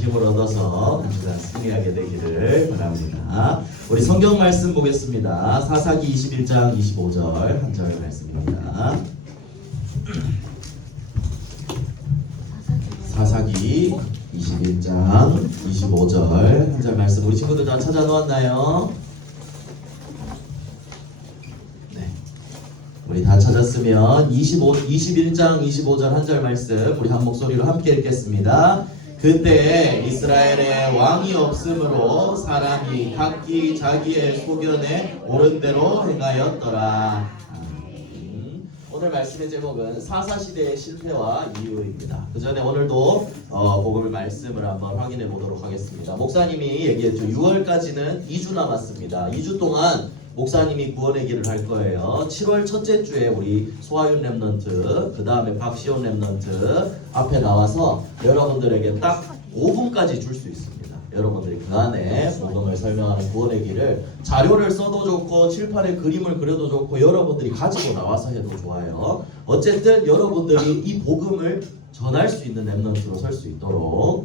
힘을 얻어서 우리가 승리하게 되기를 바랍니다. 우리 성경 말씀 보겠습니다. 사사기 21장 25절 한 절 말씀입니다. 사사기 21장 25절 한 절 말씀 우리 친구들 다 찾아 놓았나요? 네, 우리 다 찾았으면 21장 25절 한 절 말씀 우리 한 목소리로 함께 읽겠습니다. 그때 이스라엘에 왕이 없으므로 사람이 각기 자기의 소견에 옳은 대로 행하였더라. 오늘 말씀의 제목은 사사시대의 실패와 이유입니다. 그 전에 오늘도 복음의 말씀을 한번 확인해 보도록 하겠습니다. 목사님이 얘기했죠. 6월까지는 2주 남았습니다. 2주 동안 목사님이 구원의 길을 할 거예요. 7월 첫째 주에 우리 소아윤 랩넌트, 그 다음에 박시온 랩넌트 앞에 나와서 여러분들에게 딱 5분까지 줄 수 있습니다. 여러분들이 그 안에 복음을 설명하는 구원의 길을 자료를 써도 좋고 칠판에 그림을 그려도 좋고 여러분들이 가지고 나와서 해도 좋아요. 어쨌든 여러분들이 이 복음을 전할 수 있는 랩넌트로 설 수 있도록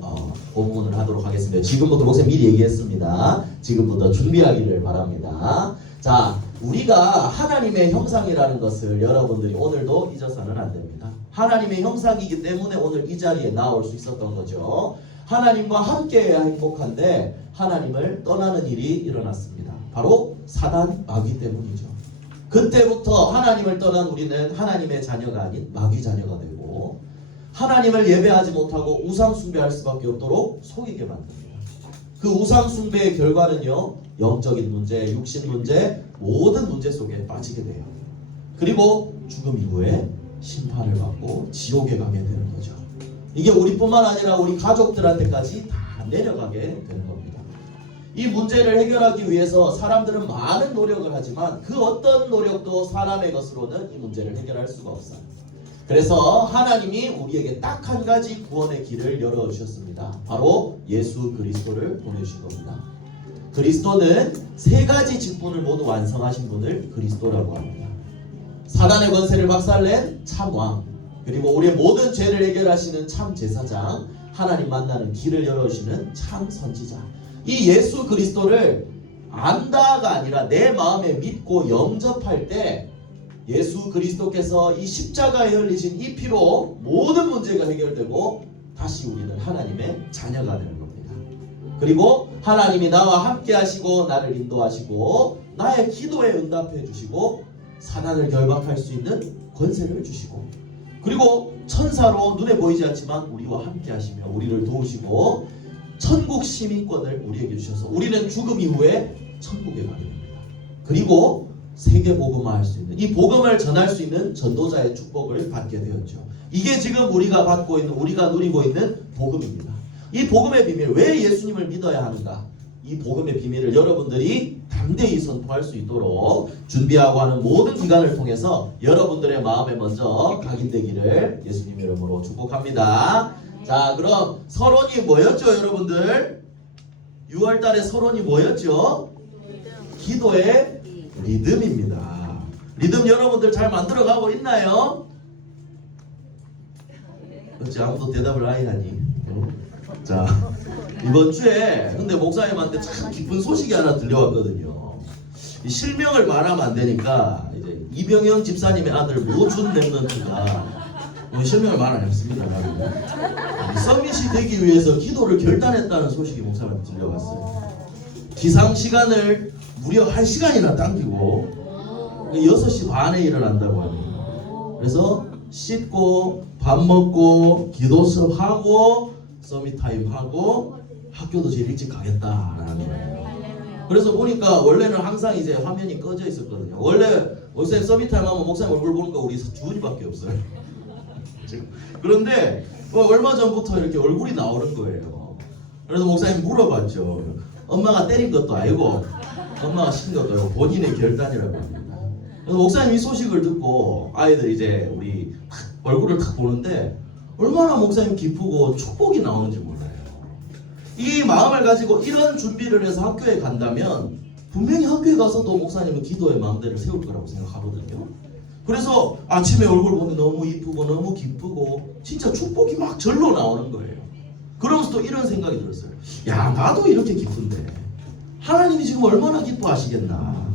복음을 하도록 하겠습니다. 지금부터 목사님 미리 얘기했습니다. 지금부터 준비하기를 바랍니다. 자, 우리가 하나님의 형상이라는 것을 여러분들이 오늘도 잊어서는 안 됩니다. 하나님의 형상이기 때문에 오늘 이 자리에 나올 수 있었던 거죠. 하나님과 함께해야 행복한데 하나님을 떠나는 일이 일어났습니다. 바로 사단 마귀 때문이죠. 그때부터 하나님을 떠난 우리는 하나님의 자녀가 아닌 마귀 자녀가 되고 하나님을 예배하지 못하고 우상 숭배할 수밖에 없도록 속이게 만듭니다. 그 우상 숭배의 결과는요, 영적인 문제, 육신 문제, 모든 문제 속에 빠지게 돼요. 그리고 죽음 이후에 심판을 받고 지옥에 가게 되는 거죠. 이게 우리뿐만 아니라 우리 가족들한테까지 다 내려가게 되는 겁니다. 이 문제를 해결하기 위해서 사람들은 많은 노력을 하지만 그 어떤 노력도 사람의 것으로는 이 문제를 해결할 수가 없어요. 그래서 하나님이 우리에게 딱 한 가지 구원의 길을 열어주셨습니다. 바로 예수 그리스도를 보내주신 겁니다. 그리스도는 세 가지 직분을 모두 완성하신 분을 그리스도라고 합니다. 사단의 권세를 박살낸 참왕, 그리고 우리의 모든 죄를 해결하시는 참 제사장, 하나님 만나는 길을 열어주시는 참 선지자. 이 예수 그리스도를 안다가 아니라 내 마음에 믿고 영접할 때 예수 그리스도께서 이 십자가에 흘리신 이 피로 모든 문제가 해결되고 다시 우리는 하나님의 자녀가 되는 겁니다. 그리고 하나님이 나와 함께 하시고 나를 인도하시고 나의 기도에 응답해 주시고 사단을 결박할 수 있는 권세를 주시고 그리고 천사로 눈에 보이지 않지만 우리와 함께 하시며 우리를 도우시고 천국 시민권을 우리에게 주셔서 우리는 죽음 이후에 천국에 가게 됩니다. 그리고 세계 복음화할 수 있는, 이 복음을 전할 수 있는 전도자의 축복을 받게 되었죠. 이게 지금 우리가 받고 있는, 우리가 누리고 있는 복음입니다. 이 복음의 비밀, 왜 예수님을 믿어야 하는가? 이 복음의 비밀을 여러분들이 담대히 선포할 수 있도록 준비하고 하는 모든 기간을 통해서 여러분들의 마음에 먼저 각인되기를 예수님 이름으로 축복합니다. 자, 그럼 서론이 뭐였죠, 여러분들? 6월달에 서론이 뭐였죠? 기도의 리듬입니다. 리듬 여러분들 잘 만들어가고 있나요? 그렇지, 아무도 대답을 안 하니. 자, 이번 주에 근데 목사님한테 참 기쁜 소식이 하나 들려왔거든요. 이 실명을 말하면 안 되니까 이제 이병영 집사님의 아들 모준 랩넌트가 실명을 말 안 했습니다. 서밋이 되기 위해서 기도를 결단했다는 소식이 목사님한테 들려왔어요. 기상 시간을 무려 1시간이나 당기고 6시 반에 일어난다고 합니다. 그래서 씻고 밥 먹고 기도 수업하고 서밋 타임 하고 학교도 제일 일찍 가겠다라는 거예요. 그래서 보니까 원래는 항상 이제 화면이 꺼져 있었거든요. 원래 목사님 서밋 타임 하면 목사님 얼굴 보는 거 우리 주은이밖에 없어요. 그런데 얼마 전부터 이렇게 얼굴이 나오는 거예요. 그래서 목사님 물어봤죠. 엄마가 때린 것도 아니고 엄마가 시킨 것도 아니고 본인의 결단이라고 합니다. 그래서 목사님 이 소식을 듣고 아이들 이제 우리 얼굴을 딱 보는데 얼마나 목사님 기쁘고 축복이 나오는지 몰라요. 이 마음을 가지고 이런 준비를 해서 학교에 간다면 분명히 학교에 가서도 목사님은 기도의 마음대로 세울 거라고 생각하거든요. 그래서 아침에 얼굴 보면 너무 이쁘고 너무 기쁘고 진짜 축복이 막 절로 나오는 거예요. 그러면서 또 이런 생각이 들었어요. 야, 나도 이렇게 기쁜데 하나님이 지금 얼마나 기뻐하시겠나.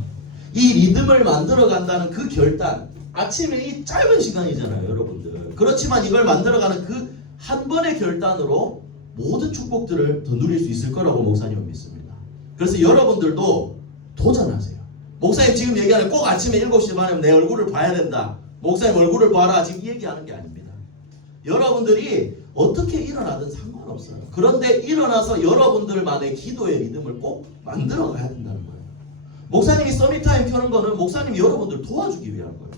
이 리듬을 만들어 간다는 그 결단, 아침에 이 짧은 시간이잖아요, 여러분들. 그렇지만 이걸 만들어가는 그 한 번의 결단으로 모든 축복들을 더 누릴 수 있을 거라고 목사님은 믿습니다. 그래서 여러분들도 도전하세요. 목사님 지금 얘기하는 꼭 아침에 7시 반에 내 얼굴을 봐야 된다, 목사님 얼굴을 봐라, 지금 얘기하는 게 아닙니다. 여러분들이 어떻게 일어나든 상관없어요. 그런데 일어나서 여러분들만의 기도의 리듬을 꼭 만들어 가야 된다는 거예요. 목사님이 서밋타임 켜는 거는 목사님이 여러분들 도와주기 위한 거예요.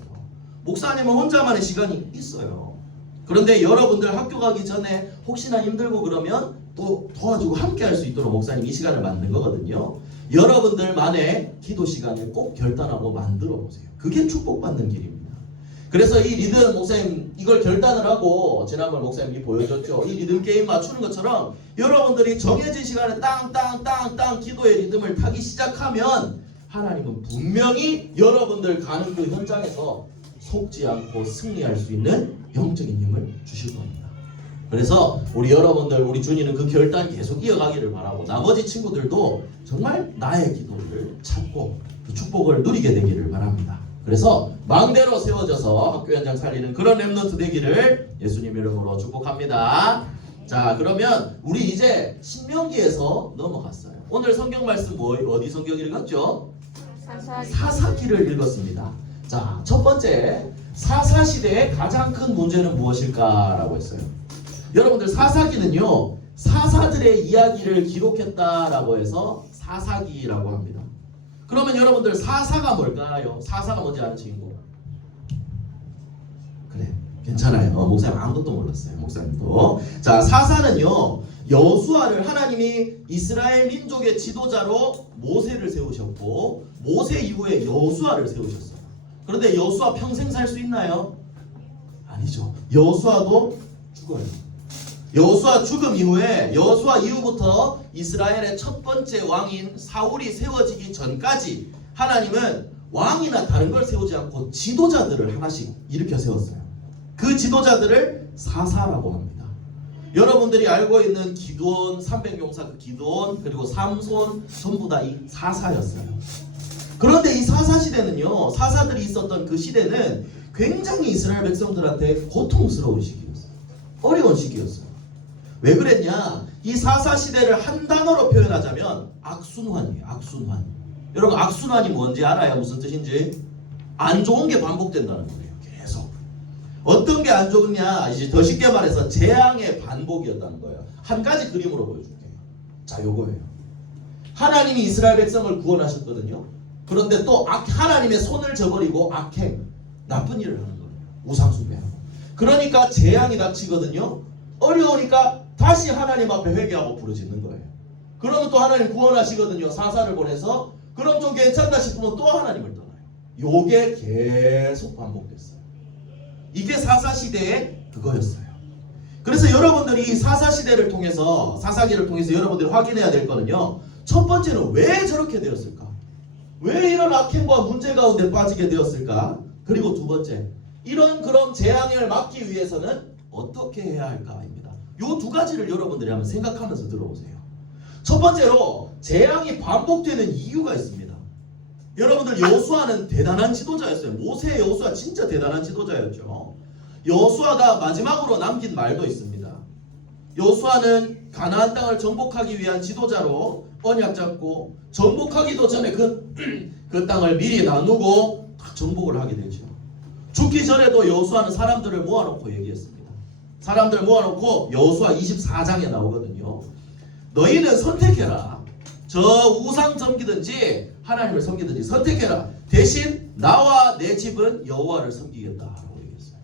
목사님은 혼자만의 시간이 있어요. 그런데 여러분들 학교 가기 전에 혹시나 힘들고 그러면 또 도와주고 함께 할 수 있도록 목사님이 이 시간을 만든 거거든요. 여러분들만의 기도 시간을 꼭 결단하고 만들어 보세요. 그게 축복받는 길입니다. 그래서 이 리듬, 목사님 이걸 결단을 하고 지난번 목사님이 보여줬죠. 이 리듬 게임 맞추는 것처럼 여러분들이 정해진 시간에 땅땅땅땅 기도의 리듬을 타기 시작하면 하나님은 분명히 여러분들 가는 그 현장에서 속지 않고 승리할 수 있는 영적인 힘을 주실 겁니다. 그래서 우리 여러분들, 우리 준이는 그 결단 계속 이어가기를 바라고, 나머지 친구들도 정말 나의 기도를 찾고 그 축복을 누리게 되기를 바랍니다. 그래서 망대로 세워져서 학교 현장 살리는 그런 렘넌트 되기를 예수님 이름으로 축복합니다. 자, 그러면 우리 이제 신명기에서 넘어갔어요. 오늘 성경 말씀 어디 성경 읽었죠? 사사기를 읽었습니다. 자, 첫 번째, 사사시대의 가장 큰 문제는 무엇일까라고 했어요. 여러분들, 사사기는요, 사사들의 이야기를 기록했다라고 해서 사사기라고 합니다. 그러면 여러분들, 사사가 뭘까요? 사사가 뭔지 아는 친구? 그래, 괜찮아요. 목사님 아무것도 몰랐어요. 목사님도. 자, 사사는요, 여수아를, 하나님이 이스라엘 민족의 지도자로 모세를 세우셨고, 모세 이후에 여수아를 세우셨어요. 그런데 여수아 평생 살 수 있나요? 아니죠. 여수아도 죽어요. 여수아 죽음 이후에, 여수아 이후부터 이스라엘의 첫 번째 왕인 사울이 세워지기 전까지 하나님은 왕이나 다른 걸 세우지 않고 지도자들을 하나씩 일으켜 세웠어요. 그 지도자들을 사사라고 합니다. 여러분들이 알고 있는 기드온, 300용사 그 기드온, 그리고 삼손, 전부 다 이 사사였어요. 그런데 이 사사 시대는요, 사사들이 있었던 그 시대는 굉장히 이스라엘 백성들한테 고통스러운 시기였어요. 어려운 시기였어요. 왜 그랬냐? 이 사사 시대를 한 단어로 표현하자면 악순환이에요. 악순환. 여러분, 악순환이 뭔지 알아요? 무슨 뜻인지? 안 좋은 게 반복된다는 거예요. 계속. 어떤 게 안 좋냐? 이제 더 쉽게 말해서 재앙의 반복이었다는 거예요. 한 가지 그림으로 보여줄게요. 자, 요거예요. 하나님이 이스라엘 백성을 구원하셨거든요. 그런데 또 하나님의 손을 저버리고 악행, 나쁜 일을 하는 거예요. 우상숭배하고. 그러니까 재앙이 닥치거든요. 어려우니까 다시 하나님 앞에 회개하고 부르짖는 거예요. 그러면 또 하나님 구원하시거든요. 사사를 보내서. 그럼 좀 괜찮다 싶으면 또 하나님을 떠나요. 요게 계속 반복됐어요. 이게 사사시대의 그거였어요. 그래서 여러분들이 사사시대를 통해서, 사사기를 통해서 여러분들이 확인해야 될 거는요, 첫 번째는 왜 저렇게 되었을까? 왜 이런 악행과 문제 가운데 빠지게 되었을까? 그리고 두 번째, 이런 그런 재앙을 막기 위해서는 어떻게 해야 할까입니다. 요 두 가지를 여러분들이 한번 생각하면서 들어보세요. 첫 번째로, 재앙이 반복되는 이유가 있습니다. 여러분들, 여수아는 대단한 지도자였어요. 모세 여수아 진짜 대단한 지도자였죠. 여수아가 마지막으로 남긴 말도 있습니다. 여수아는 가나안 땅을 정복하기 위한 지도자로 언약 잡고, 정복하기도 전에 그 땅을 미리 나누고 다 정복을 하게 되죠. 죽기 전에도 여수아는 사람들을 모아놓고 얘기했습니다. 사람들 모아놓고 여수아 24장에 나오거든요. 너희는 선택해라. 저 우상 섬기든지 하나님을 섬기든지 선택해라. 대신 나와 내 집은 여호와를 섬기겠다라고 얘기했어요.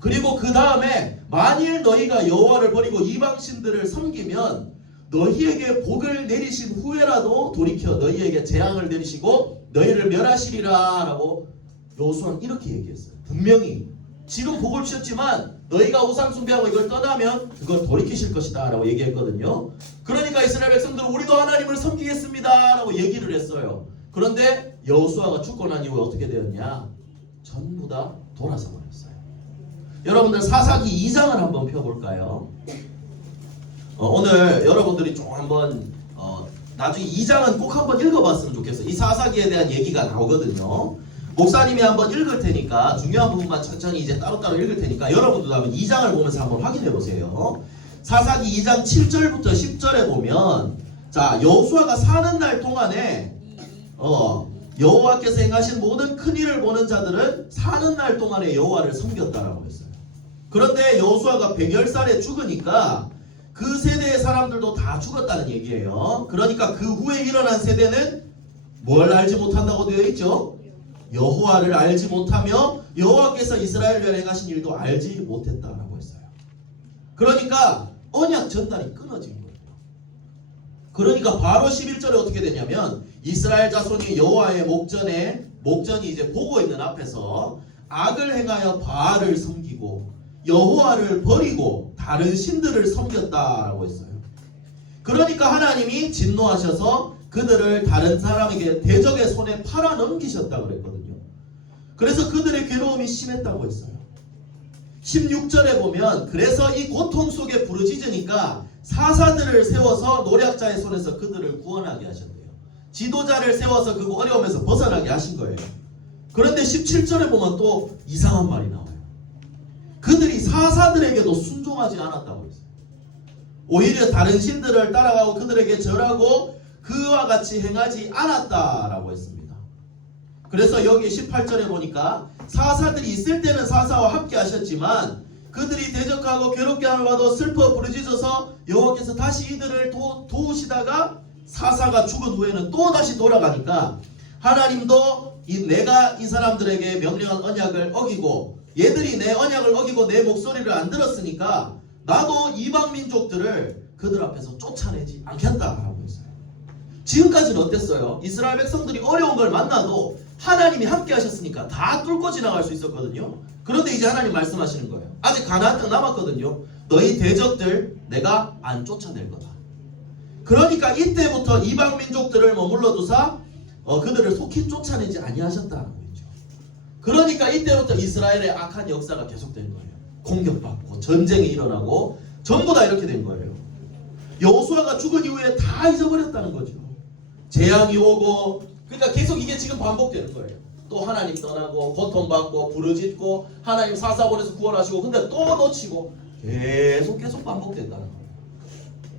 그리고 그 다음에 만일 너희가 여호와를 버리고 이방신들을 섬기면 너희에게 복을 내리신 후에라도 돌이켜 너희에게 재앙을 내리시고 너희를 멸하시리라 라고 여호수아는 이렇게 얘기했어요. 분명히 지금 복을 주셨지만 너희가 우상 숭배하고 이걸 떠나면 그걸 돌이키실 것이다 라고 얘기했거든요. 그러니까 이스라엘 백성들은 우리도 하나님을 섬기겠습니다 라고 얘기를 했어요. 그런데 여호수아가 죽고 난 이후에 어떻게 되었냐? 전부 다 돌아서 버렸어요. 여러분들, 사사기 2장을 한번 펴볼까요? 오늘 여러분들이 좀 한번 나중에 2장은 꼭 한번 읽어봤으면 좋겠어요. 이 사사기에 대한 얘기가 나오거든요. 목사님이 한번 읽을 테니까 중요한 부분만 천천히 이제 따로따로 읽을 테니까 여러분들도 한번 2장을 보면서 한번 확인해 보세요. 사사기 2장 7절부터 10절에 보면 자 여호수아가 사는 날 동안에 여호와께서 행하신 모든 큰 일을 보는 자들은 사는 날 동안에 여호와를 섬겼다라고 했어요. 그런데 여호수아가 100열살에 죽으니까 그 세대의 사람들도 다 죽었다는 얘기예요. 그러니까 그 후에 일어난 세대는 뭘 알지 못한다고 되어 있죠? 여호와를 알지 못하며 여호와께서 이스라엘 위에 행하신 일도 알지 못했다라고 했어요. 그러니까 언약 전달이 끊어진 거예요. 그러니까 바로 11절에 어떻게 되냐면 이스라엘 자손이 여호와의 목전이 이제 보고 있는 앞에서 악을 행하여 바알을 섬기고 여호와를 버리고 다른 신들을 섬겼다라고 했어요. 그러니까 하나님이 진노하셔서 그들을 다른 사람에게 대적의 손에 팔아 넘기셨다고 그랬거든요. 그래서 그들의 괴로움이 심했다고 했어요. 16절에 보면 그래서 이 고통 속에 부르짖으니까 사사들을 세워서 노략자의 손에서 그들을 구원하게 하셨대요. 지도자를 세워서 그 어려움에서 벗어나게 하신 거예요. 그런데 17절에 보면 또 이상한 말이 나와요. 그들이 사사들에게도 순종하지 않았다고 했어요. 오히려 다른 신들을 따라가고 그들에게 절하고 그와 같이 행하지 않았다라고 했습니다. 그래서 여기 18절에 보니까 사사들이 있을 때는 사사와 함께 하셨지만 그들이 대적하고 괴롭게 함을 받아 슬퍼 부르짖어서 여호와께서 다시 이들을 도우시다가 사사가 죽은 후에는 또 다시 돌아가니까 하나님도 내가 이 사람들에게 명령한 언약을 어기고 얘들이 내 언약을 어기고 내 목소리를 안 들었으니까 나도 이방 민족들을 그들 앞에서 쫓아내지 않겠다라고 했어요. 지금까지는 어땠어요? 이스라엘 백성들이 어려운 걸 만나도 하나님이 함께 하셨으니까 다 뚫고 지나갈 수 있었거든요. 그런데 이제 하나님 말씀하시는 거예요. 아직 가나안 땅 남았거든요. 너희 대적들 내가 안 쫓아낼 거다. 그러니까 이때부터 이방 민족들을 머물러 두사 그들을 속히 쫓아내지 아니하셨다라고 했죠. 그러니까 이때부터 이스라엘의 악한 역사가 계속된 거예요. 공격받고 전쟁이 일어나고 전부 다 이렇게 된 거예요. 여호수아가 죽은 이후에 다 잊어버렸다는 거죠. 재앙이 오고 그러니까 계속 이게 지금 반복되는 거예요. 또 하나님 떠나고 고통받고 부르짖고 하나님 사사 보내서 구원하시고 근데 또 놓치고 계속 반복된다는 거예요.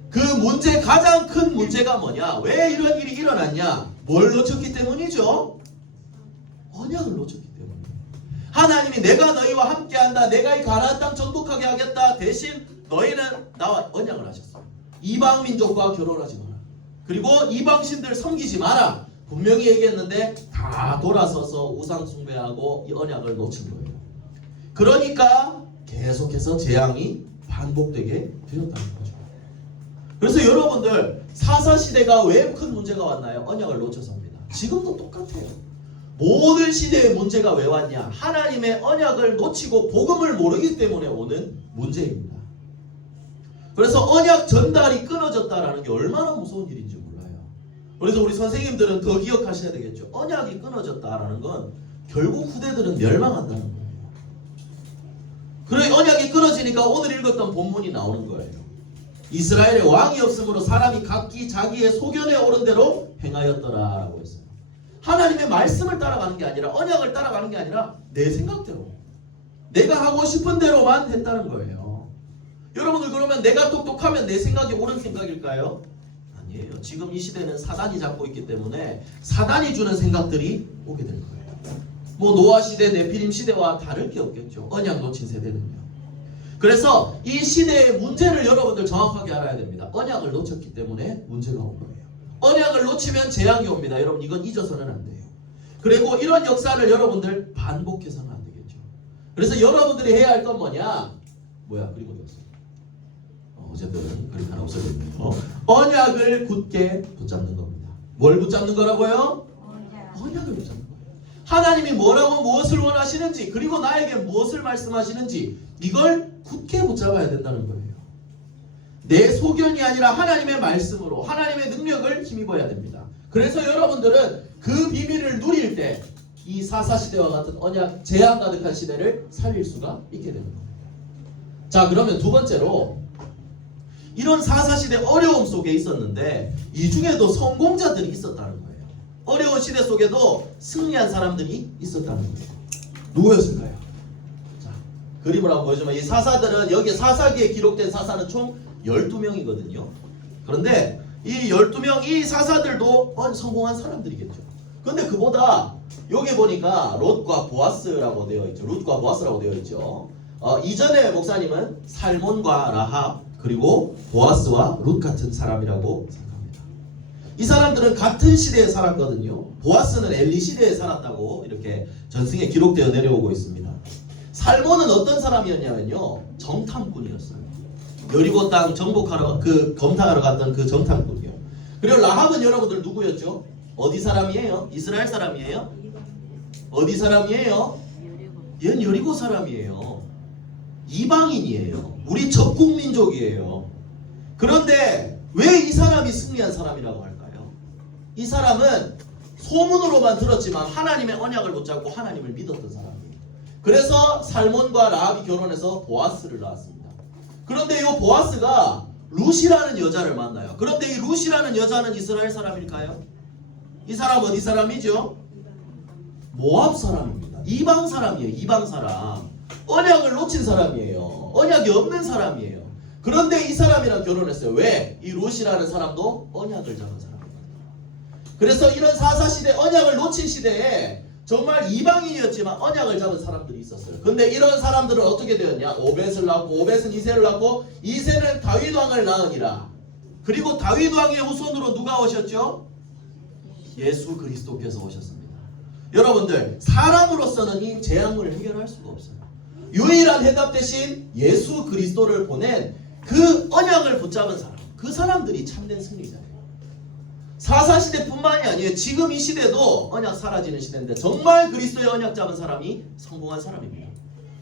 그 문제 가장 큰 문제가 뭐냐? 왜 이런 일이 일어났냐? 뭘 놓쳤기 때문이죠? 언약을 놓쳤기 때문에. 하나님이 내가 너희와 함께한다. 내가 이 가나안 땅 정복하게 하겠다. 대신 너희는 나와 언약을 하셨어. 이방 민족과 결혼하지 마라. 그리고 이방 신들 섬기지 마라. 분명히 얘기했는데 다 돌아서서 우상 숭배하고 이 언약을 놓친 거예요. 그러니까 계속해서 재앙이 반복되게 되었다는 거죠. 그래서 여러분들 사사시대가 왜 큰 문제가 왔나요? 언약을 놓쳐서입니다. 지금도 똑같아요. 모든 시대의 문제가 왜 왔냐? 하나님의 언약을 놓치고 복음을 모르기 때문에 오는 문제입니다. 그래서 언약 전달이 끊어졌다라는 게 얼마나 무서운 일인지 몰라요. 그래서 우리 선생님들은 더 기억하셔야 되겠죠. 언약이 끊어졌다라는 건 결국 후대들은 멸망한다는 거예요. 그래 언약이 끊어지니까 오늘 읽었던 본문이 나오는 거예요. 이스라엘의 왕이 없으므로 사람이 각기 자기의 소견에 오른 대로 행하였더라라고 했어요. 하나님의 말씀을 따라가는 게 아니라 언약을 따라가는 게 아니라 내 생각대로 내가 하고 싶은 대로만 했다는 거예요. 여러분들 그러면 내가 똑똑하면 내 생각이 옳은 생각일까요? 아니에요. 지금 이 시대는 사단이 잡고 있기 때문에 사단이 주는 생각들이 오게 될 거예요. 뭐 노아 시대, 네피림 시대와 다를 게 없겠죠. 언약 놓친 세대는요. 그래서 이 시대의 문제를 여러분들 정확하게 알아야 됩니다. 언약을 놓쳤기 때문에 문제가 온 거예요. 언약을 놓치면 재앙이 옵니다. 여러분 이건 잊어서는 안 돼요. 그리고 이런 역사를 여러분들 반복해서는 안 되겠죠. 그래서 여러분들이 해야 할 건 뭐냐? 그리고 어디였어? 어쨌든 그림 하나 없어졌네요. 언약을 굳게 붙잡는 겁니다. 뭘 붙잡는 거라고요? 언약을 붙잡는 거예요. 하나님이 뭐라고 무엇을 원하시는지 그리고 나에게 무엇을 말씀하시는지 이걸 굳게 붙잡아야 된다는 거예요. 내 소견이 아니라 하나님의 말씀으로 하나님의 능력을 힘입어야 됩니다. 그래서 여러분들은 그 비밀을 누릴 때 이 사사시대와 같은 언약 재앙 가득한 시대를 살릴 수가 있게 되는 겁니다. 자 그러면 두 번째로 이런 사사시대 어려움 속에 있었는데 이 중에도 성공자들이 있었다는 거예요. 어려운 시대 속에도 승리한 사람들이 있었다는 거예요. 누구였을까요? 자, 그림을 한번 보여주면 이 사사들은 여기 사사기에 기록된 사사는 총 12명이거든요. 그런데 이 12명 이 사사들도 성공한 사람들이겠죠. 근데 그보다 여기 보니까 롯과 보아스라고 되어 있죠. 룻과 보아스라고 되어 있죠. 이전에 목사님은 살몬과 라합 그리고 보아스와 룻 같은 사람이라고 생각합니다. 이 사람들은 같은 시대에 살았거든요. 보아스는 엘리 시대에 살았다고 이렇게 전승에 기록되어 내려오고 있습니다. 살몬은 어떤 사람이었냐면요, 정탐꾼이었어요. 여리고 땅 정복하러 검탐하러 갔던 그 정탐꾼이요. 그리고 라합은 여러분들 누구였죠? 어디 사람이에요? 이스라엘 사람이에요? 어디 사람이에요? 얘는 여리고 사람이에요. 이방인이에요. 우리 적국민족이에요. 그런데 왜 이 사람이 승리한 사람이라고 할까요? 이 사람은 소문으로만 들었지만 하나님의 언약을 붙잡고 하나님을 믿었던 사람이에요. 그래서 살몬과 라합이 결혼해서 보아스를 낳았습니다. 그런데 이 보아스가 룻이라는 여자를 만나요. 그런데 이 룻이라는 여자는 이스라엘 사람일까요? 이 사람 어디 사람이죠? 모압 사람입니다. 이방 사람이에요. 이방 사람. 언약을 놓친 사람이에요. 언약이 없는 사람이에요. 그런데 이 사람이랑 결혼했어요. 왜? 이 룻이라는 사람도 언약을 잡은 사람이거든요. 그래서 이런 사사시대 언약을 놓친 시대에 정말 이방인이었지만 언약을 잡은 사람들이 있었어요. 근데 이런 사람들은 어떻게 되었냐? 오벳을 낳고 오벳은 이새를 낳고 이새는 다윗 왕을 낳으니라. 그리고 다윗 왕의 후손으로 누가 오셨죠? 예수 그리스도께서 오셨습니다. 여러분들 사람으로서는 이 재앙을 해결할 수가 없어요. 유일한 해답 대신 예수 그리스도를 보낸 그 언약을 붙잡은 사람, 그 사람들이 참된 승리자예요. 사사시대뿐만이 아니에요. 지금 이 시대도 언약 사라지는 시대인데 정말 그리스도의 언약 잡은 사람이 성공한 사람입니다.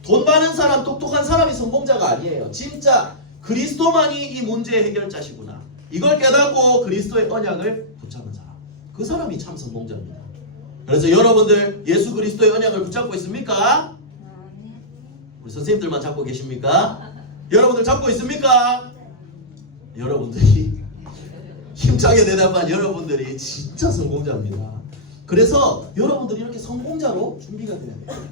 돈 많은 사람, 똑똑한 사람이 성공자가 아니에요. 진짜 그리스도만이 이 문제의 해결자시구나. 이걸 깨닫고 그리스도의 언약을 붙잡은 사람, 그 사람이 참 성공자입니다. 그래서 여러분들 예수 그리스도의 언약을 붙잡고 있습니까? 우리 선생님들만 잡고 계십니까? 여러분들 잡고 있습니까? 여러분들이 힘차게 대답한 여러분들이 진짜 성공자입니다. 그래서 여러분들이 이렇게 성공자로 준비가 돼야 돼요.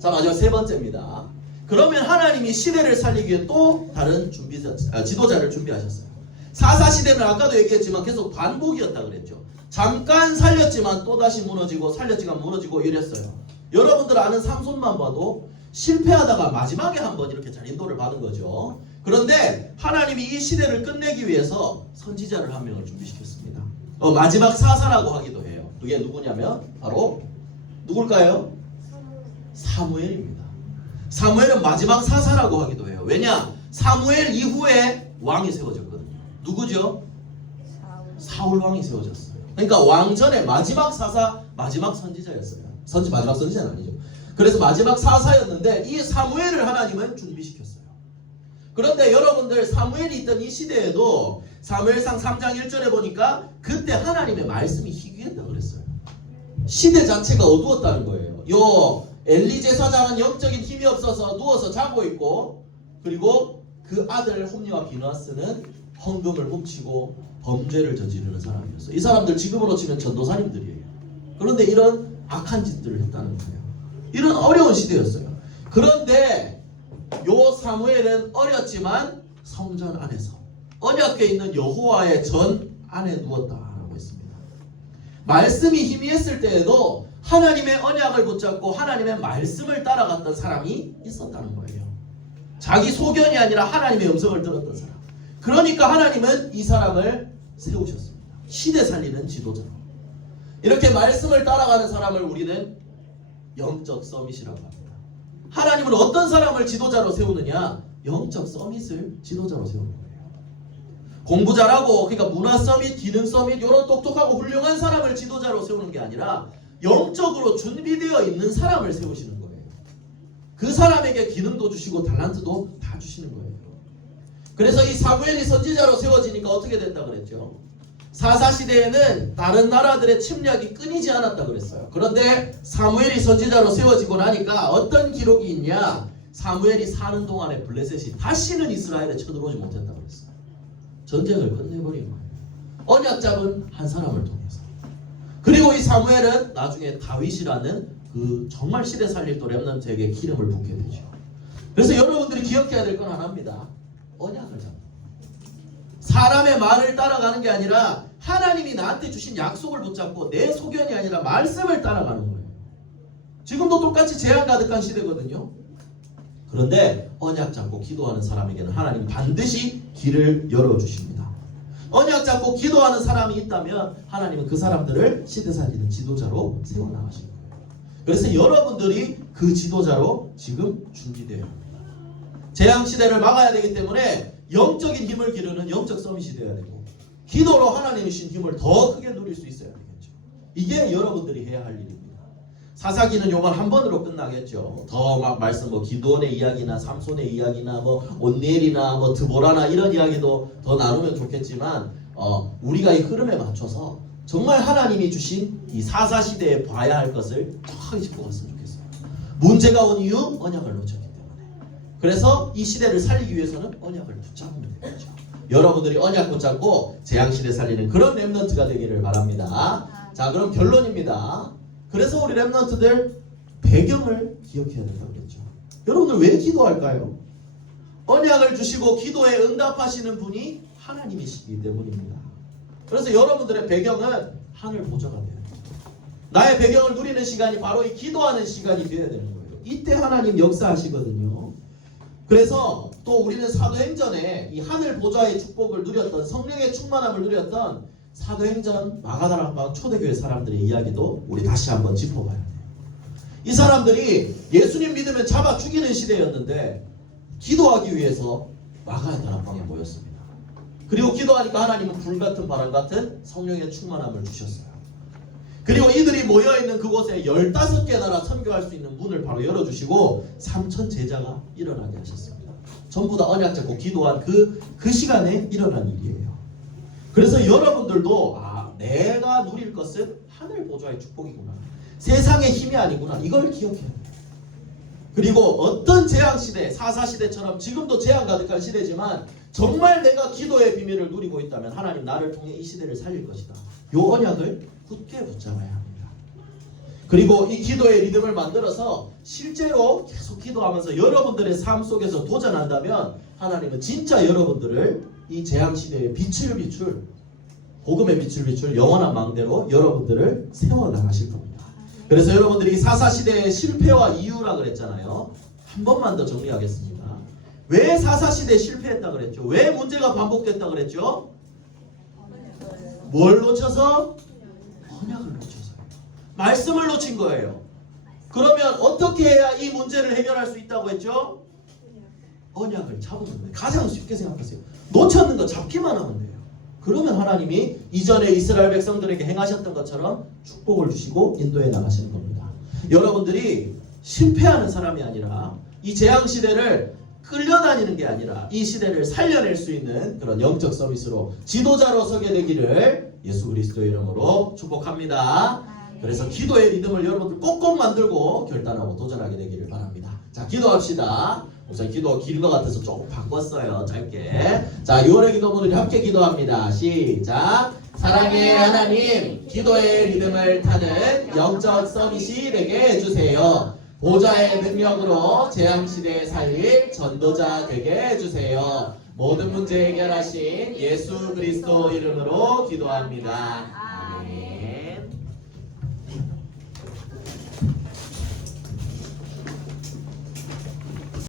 자, 마지막 세 번째입니다. 그러면 하나님이 시대를 살리기 위해 또 다른 지도자를 준비하셨어요. 사사시대는 아까도 얘기했지만 계속 반복이었다 그랬죠. 잠깐 살렸지만 또다시 무너지고 살렸지만 무너지고 이랬어요. 여러분들 아는 삼손만 봐도 실패하다가 마지막에 한번 이렇게 잘 인도를 받은 거죠. 그런데 하나님이 이 시대를 끝내기 위해서 선지자를 한 명을 준비시켰습니다. 마지막 사사라고 하기도 해요. 그게 누구냐면 바로 누굴까요? 사무엘입니다. 사무엘은 마지막 사사라고 하기도 해요. 왜냐? 사무엘 이후에 왕이 세워졌거든요. 누구죠? 사울 왕이 세워졌어요. 그러니까 왕전의 마지막 사사, 마지막 선지자였어요. 마지막 선지자는 아니죠. 그래서 마지막 사사였는데 이 사무엘을 하나님은 준비시켰어요. 그런데 여러분들 사무엘이 있던 이 시대에도 사무엘상 3장 1절에 보니까 그때 하나님의 말씀이 희귀했다 그랬어요. 시대 자체가 어두웠다는 거예요. 요 엘리 제사장은 영적인 힘이 없어서 누워서 자고 있고, 그리고 그 아들 홈리와 비느하스는 헌금을 훔치고 범죄를 저지르는 사람이었어요. 이 사람들 지금으로 치면 전도사님들이에요. 그런데 이런 악한 짓들을 했다는 거예요. 이런 어려운 시대였어요. 그런데 요 사무엘은 어렸지만 성전 안에서 언약궤 있는 여호와의 전 안에 누웠다라고 했습니다. 말씀이 희미했을 때에도 하나님의 언약을 붙잡고 하나님의 말씀을 따라갔던 사람이 있었다는 거예요. 자기 소견이 아니라 하나님의 음성을 들었던 사람. 그러니까 하나님은 이 사람을 세우셨습니다. 시대 살리는 지도자로. 이렇게 말씀을 따라가는 사람을 우리는 영적 서밋이라고 합니다. 하나님은 어떤 사람을 지도자로 세우느냐? 영적 서밋을 지도자로 세우는 거예요. 공부 잘하고, 그러니까 문화 서밋, 기능 서밋, 이런 똑똑하고 훌륭한 사람을 지도자로 세우는 게 아니라 영적으로 준비되어 있는 사람을 세우시는 거예요. 그 사람에게 기능도 주시고 달란트도 다 주시는 거예요. 그래서 이 사무엘이 선지자로 세워지니까 어떻게 됐다 그랬죠? 사사시대에는 다른 나라들의 침략이 끊이지 않았다 그랬어요. 그런데 사무엘이 선지자로 세워지고 나니까 어떤 기록이 있냐? 사무엘이 사는 동안에 블레셋이 다시는 이스라엘에 쳐들어오지 못했다 그랬어요. 전쟁을 끝내버린 거예요. 언약 잡은 한 사람을 통해서. 그리고 이 사무엘은 나중에 다윗이라는 그 정말 시대 살릴 또 렘넌트에게 기름을 붓게 되죠. 그래서 여러분들이 기억해야 될 건 하나입니다. 언약을 잡는. 사람의 말을 따라가는 게 아니라 하나님이 나한테 주신 약속을 붙잡고 내 소견이 아니라 말씀을 따라가는 거예요. 지금도 똑같이 재앙 가득한 시대거든요. 그런데 언약 잡고 기도하는 사람에게는 하나님 반드시 길을 열어주십니다. 언약 잡고 기도하는 사람이 있다면 하나님은 그 사람들을 시대 살리는 지도자로 세워나가시는 거예요. 그래서 여러분들이 그 지도자로 지금 준비되어야 합니다. 재앙시대를 막아야 되기 때문에 영적인 힘을 기르는 영적 서밋이 되어야 되고, 기도로 하나님이 주신 힘을 더 크게 누릴 수 있어야 되겠죠. 이게 여러분들이 해야 할 일입니다. 사사기는 요번 한 번으로 끝나겠죠. 더 막 말씀 기드온의 이야기나 삼손의 이야기나 온니엘이나 드보라나 이런 이야기도 더 나누면 좋겠지만 우리가 이 흐름에 맞춰서 정말 하나님이 주신 이 사사시대에 봐야 할 것을 정확하게 짚고 갔으면 좋겠어요. 문제가 온 이유 언약을 놓쳤기 때문에. 그래서 이 시대를 살리기 위해서는 언약을 붙잡으면 되겠죠. 여러분들이 언약 붙잡고 재앙시대 살리는 그런 렘넌트가 되기를 바랍니다. 자, 그럼 결론입니다. 그래서 우리 렘넌트들 배경을 기억해야 된다고 그랬죠. 여러분들 왜 기도할까요? 언약을 주시고 기도에 응답하시는 분이 하나님이시기 때문입니다. 그래서 여러분들의 배경은 하늘 보좌가 돼요. 나의 배경을 누리는 시간이 바로 이 기도하는 시간이 되어야 되는 거예요. 이때 하나님 역사하시거든요. 그래서 또 우리는 사도행전에 이 하늘 보좌의 축복을 누렸던, 성령의 충만함을 누렸던 사도행전 마가다락방 초대교회 사람들의 이야기도 우리 다시 한번 짚어봐야 돼요. 이 사람들이 예수님 믿으면 잡아 죽이는 시대였는데 기도하기 위해서 마가다락방에 모였습니다. 그리고 기도하니까 하나님은 불같은 바람 같은 성령의 충만함을 주셨어요. 그리고 이들이 모여있는 그곳에 15개 나라 선교할 수 있는 문을 바로 열어주시고 3,000 제자가 일어나게 하셨습니다. 전부 다 언약 잡고 기도한 그 시간에 일어난 일이에요. 그래서 여러분들도 내가 누릴 것은 하늘 보좌의 축복이구나, 세상의 힘이 아니구나, 이걸 기억해야 돼요. 그리고 어떤 재앙시대, 사사시대처럼 지금도 재앙 가득한 시대지만 정말 내가 기도의 비밀을 누리고 있다면 하나님 나를 통해 이 시대를 살릴 것이다. 이 언약을 굳게 붙잡아야 합니다. 그리고 이 기도의 리듬을 만들어서 실제로 계속 기도하면서 여러분들의 삶 속에서 도전한다면 하나님은 진짜 여러분들을 이 재앙시대의 빛을 비출, 복음의 빛을 비출 영원한 망대로 여러분들을 세워나가실 겁니다. 그래서 여러분들이 사사시대의 실패와 이유라 그랬잖아요. 한 번만 더 정리하겠습니다. 왜 사사시대에 실패했다 그랬죠? 왜 문제가 반복됐다 그랬죠? 뭘 놓쳐서? 언약을 놓쳐서요. 말씀을 놓친 거예요. 그러면 어떻게 해야 이 문제를 해결할 수 있다고 했죠? 언약을 잡으면 돼요. 가장 쉽게 생각하세요. 놓쳤는 거 잡기만 하면 돼요. 그러면 하나님이 이전에 이스라엘 백성들에게 행하셨던 것처럼 축복을 주시고 인도해 나가시는 겁니다. 여러분들이 실패하는 사람이 아니라 이 재앙시대를 끌려다니는 게 아니라 이 시대를 살려낼 수 있는 그런 영적 서비스로 지도자로 서게 되기를 예수 그리스도의 이름으로 축복합니다. 그래서 기도의 리듬을 여러분들 꼭꼭 만들고 결단하고 도전하게 되기를 바랍니다. 자, 기도합시다. 우선 기도가 긴 것 같아서 조금 바꿨어요. 짧게. 자, 6월의 기도분들이 함께 기도합니다. 시작. 사랑의 하나님, 기도의 리듬을 타는 영적 서밋이 되게 해주세요. 보좌의 능력으로 재앙시대에 살릴 전도자 되게 해주세요. 모든 문제 해결하신 예수 그리스도 이름으로 기도합니다.